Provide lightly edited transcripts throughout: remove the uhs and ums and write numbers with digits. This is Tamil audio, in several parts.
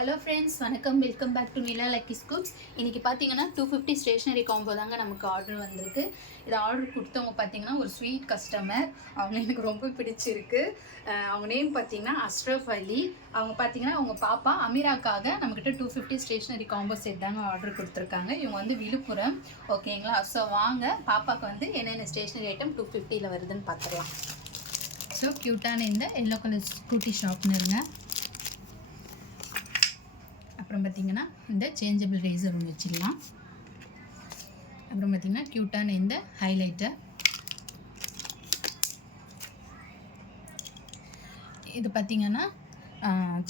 ஹலோ ஃப்ரெண்ட்ஸ், வணக்கம். Welcome back to Nila Lucky Scoops. இன்றைக்கி பார்த்தீங்கன்னா 250 ஸ்டேஷ்னரி காம்போ தாங்க நமக்கு ஆர்டர் வந்திருக்கு. இதை ஆர்டர் கொடுத்தவங்க பார்த்தீங்கன்னா ஒரு ஸ்வீட் கஸ்டமர். அவங்க எனக்கு ரொம்ப பிடிச்சிருக்கு. அவங்க நேம் பார்த்தீங்கன்னா அஷ்ரஃப் அலி. அவங்க பார்த்தீங்கன்னா அவங்க பாப்பா அமீராக்காக நம்மக்கிட்ட 250 ஸ்டேஷ்னரி காம்போ செட் தாங்க ஆர்டர் கொடுத்துருக்காங்க. இவங்க வந்து விழுப்புரம், ஓகேங்களா? ஸோ வாங்க பாப்பாவுக்கு வந்து என்னென்ன ஸ்டேஷ்னரி ஐட்டம் 250ல் வருதுன்னு பார்த்துக்கலாம். ஸோ க்யூட்டான இந்த எல்லோ கலர் ஸ்கூட்டி ஷார்ப்னருங்க. அப்புறம் பார்த்திங்கன்னா இந்த சேஞ்சபிள் ரேசர் ஒன்று வச்சிடலாம். அப்புறம் பார்த்திங்கன்னா க்யூட்டான இந்த ஹைலைட்டர். இது பார்த்திங்கன்னா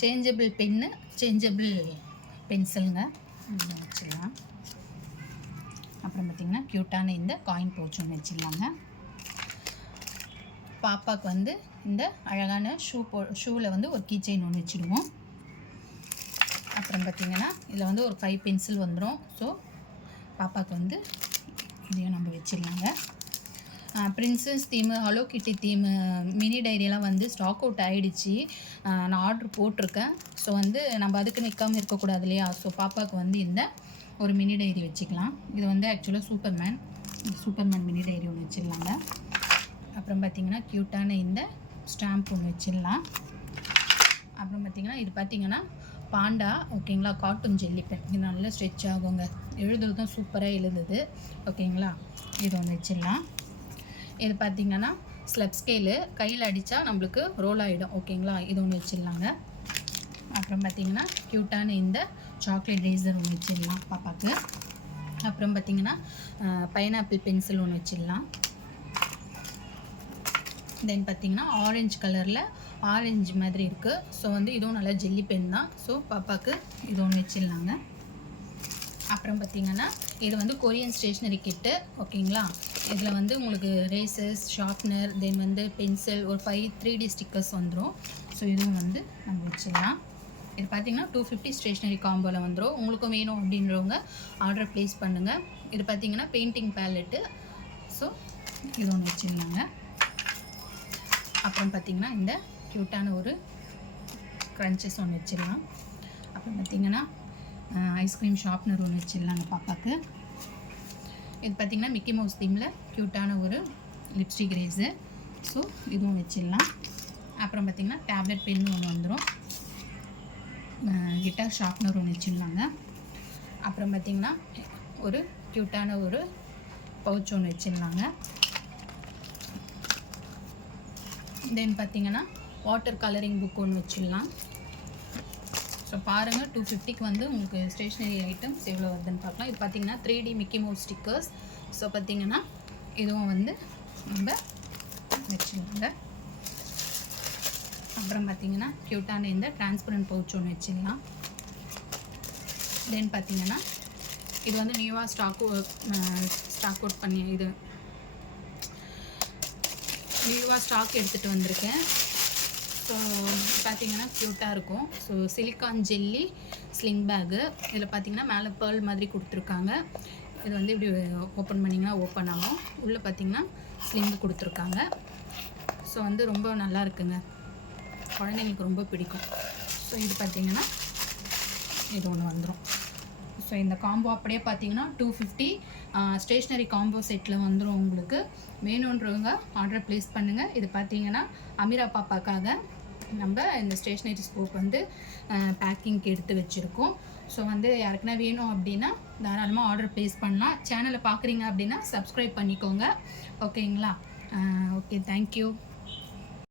சேஞ்சபிள் பென்னு, சேஞ்சபிள் பென்சிலுங்க வச்சிடலாம். அப்புறம் பார்த்திங்கன்னா க்யூட்டான இந்த காயின் பவுச் ஒன்று வச்சிடலாங்க. பாப்பாவுக்கு வந்து இந்த அழகான ஷூவில் வந்து ஒரு கீ செயின் ஒன்று வச்சுடுவோம். அப்புறம் பார்த்திங்கன்னா இதில் வந்து ஒரு 5 பென்சில் வந்துடும். ஸோ பாப்பாவுக்கு வந்து இதையும் நம்ம வச்சிடலாங்க. பிரின்சஸ் தீமு, ஹலோ கிட்டி தீமு மினி டைரியெல்லாம் வந்து ஸ்டாக் அவுட் ஆகிடுச்சு. நான் ஆர்டர் போட்டிருக்கேன். ஸோ வந்து நம்ம அதுக்கு நிற்காமல் இருக்கக்கூடாது இல்லையா? ஸோ பாப்பாவுக்கு வந்து இந்த ஒரு மினி டைரி வச்சுக்கலாம். இது வந்து ஆக்சுவலாக சூப்பர்மேன் மினி டைரி ஒன்று வச்சிடலாங்க. அப்புறம் பார்த்திங்கன்னா க்யூட்டான இந்த ஸ்டாம்ப் ஒன்று வச்சிடலாம். அப்புறம் பார்த்திங்கன்னா இது பார்த்திங்கன்னா பாண்டா, ஓகேங்களா? Cotton jelly pen. இது நல்லா ஸ்ட்ரெச் ஆகுங்க. எழுதுறதும் சூப்பராக எழுதுது, ஓகேங்களா? இது ஒன்று வச்சிடலாம். இது பார்த்திங்கன்னா ஸ்லப் ஸ்கேலு, கையில் அடித்தா நம்மளுக்கு ரோல் ஆகிடும், ஓகேங்களா? இது ஒன்று வச்சிடலாங்க. அப்புறம் பார்த்திங்கன்னா க்யூட்டான இந்த சாக்லேட் ரேசர் ஒன்று வச்சிடலாம் பாப்பாவுக்கு. அப்புறம் பார்த்திங்கன்னா பைனாப்பிள் பென்சில் ஒன்று வச்சிடலாம். தென் பார்த்திங்கன்னா ஆரஞ்சு கலரில் ஆரஞ்சு மாதிரி இருக்குது. ஸோ வந்து இதுவும் நல்லா ஜெல்லி பென் தான். ஸோ பாப்பாவுக்கு இது ஒன்று வச்சிடலாங்க. அப்புறம் பார்த்திங்கன்னா இது வந்து கொரியன் ஸ்டேஷ்னரி கிட்டு, ஓகேங்களா? இதில் வந்து உங்களுக்கு ரேசர்ஸ், ஷார்ப்னர், தென் வந்து பென்சில், ஒரு 5 3D ஸ்டிக்கர்ஸ் வந்துடும். ஸோ இதுவும் வந்து நம்ம வச்சிடலாம். இது பார்த்திங்கன்னா 250 ஸ்டேஷ்னரி காம்போவில் வந்துடும். உங்களுக்கும் வேணும் அப்படின்றவங்க ஆர்டர் ப்ளேஸ் பண்ணுங்கள். இது பார்த்திங்கன்னா பெயிண்டிங் பேலெட்டு. ஸோ இது ஒன்று வச்சிடலாங்க. அப்புறம் பார்த்திங்கன்னா இந்த க்யூட்டான ஒரு க்ரன்ச்சஸ் ஒன்று வச்சிடலாம். அப்புறம் பார்த்திங்கன்னா ஐஸ்கிரீம் ஷார்ப்னர் ஒன்று வச்சிடலாங்க பாப்பாவுக்கு. இது பார்த்திங்கன்னா மிக்கி மவுஸ் தீமில் க்யூட்டான ஒரு லிப்ஸ்டிக் ரேசர். ஸோ இதுவும் வச்சிடலாம். அப்புறம் பார்த்திங்கன்னா டேப்லெட் பென்னு ஒன்று வந்துடும். கிட்டார் ஷார்ப்னர் ஒன்று வச்சிடலாங்க. அப்புறம் பார்த்திங்கன்னா ஒரு க்யூட்டான ஒரு பவுச் ஒன்று வச்சிடலாங்க. தென் பார்த்திங்கன்னா வாட்டர் கலரிங் புக் ஒன்று வச்சிடலாம். ஸோ பாருங்கள் 250க்கு வந்து உங்களுக்கு ஸ்டேஷ்னரி ஐட்டம்ஸ் எவ்வளோ வருதுன்னு பார்க்கலாம். இது பார்த்திங்கன்னா 3D Mickey mouse stickers. So பார்த்திங்கன்னா இதுவும் வந்து நம்ம வச்சிடலாங்க. அப்புறம் பார்த்திங்கன்னா க்யூட்டான இந்த டிரான்ஸ்பரண்ட் பவுச் ஒன்று வச்சிடலாம். தென் பார்த்திங்கன்னா இது வந்து நியூவாக ஸ்டாக் அவுட் பண்ணி இது நியூவாக ஸ்டாக் எடுத்துகிட்டு வந்திருக்கேன். ஸோ பார்த்திங்கன்னா க்யூட்டாக இருக்கும். So silicone jelly sling bag. இதில் பார்த்திங்கன்னா மேலே பேர்ல் மாதிரி கொடுத்துருக்காங்க. இது வந்து இப்படி ஓப்பன் பண்ணிங்கன்னா ஓப்பன் ஆகும். உள்ளே பார்த்திங்கன்னா ஸ்லிங்கு கொடுத்துருக்காங்க. ஸோ வந்து ரொம்ப நல்லா இருக்குங்க, குழந்தைங்களுக்கு ரொம்ப பிடிக்கும். ஸோ இது பார்த்திங்கன்னா இது ஒன்று வந்துடும். ஸோ இந்த காம்போ அப்படியே பார்த்தீங்கன்னா 250 ஸ்டேஷ்னரி காம்போ செட்டில் வந்துடும். உங்களுக்கு வேணுன்றவங்க ஆர்டர் ப்ளேஸ் பண்ணுங்கள். இது பார்த்தீங்கன்னா அமீரா பாப்பாக்காக நம்ம இந்த ஸ்டேஷ்னரி ஸ்கோப் வந்து பேக்கிங்க்கு எடுத்து வச்சுருக்கோம். ஸோ வந்து யாருக்குன்னா வேணும் அப்படின்னா தாராளமாக ஆர்டர் ப்ளேஸ் பண்ணலாம். சேனலை பார்க்குறீங்க அப்படின்னா சப்ஸ்கிரைப் பண்ணிக்கோங்க, ஓகேங்களா? Okay, thank you.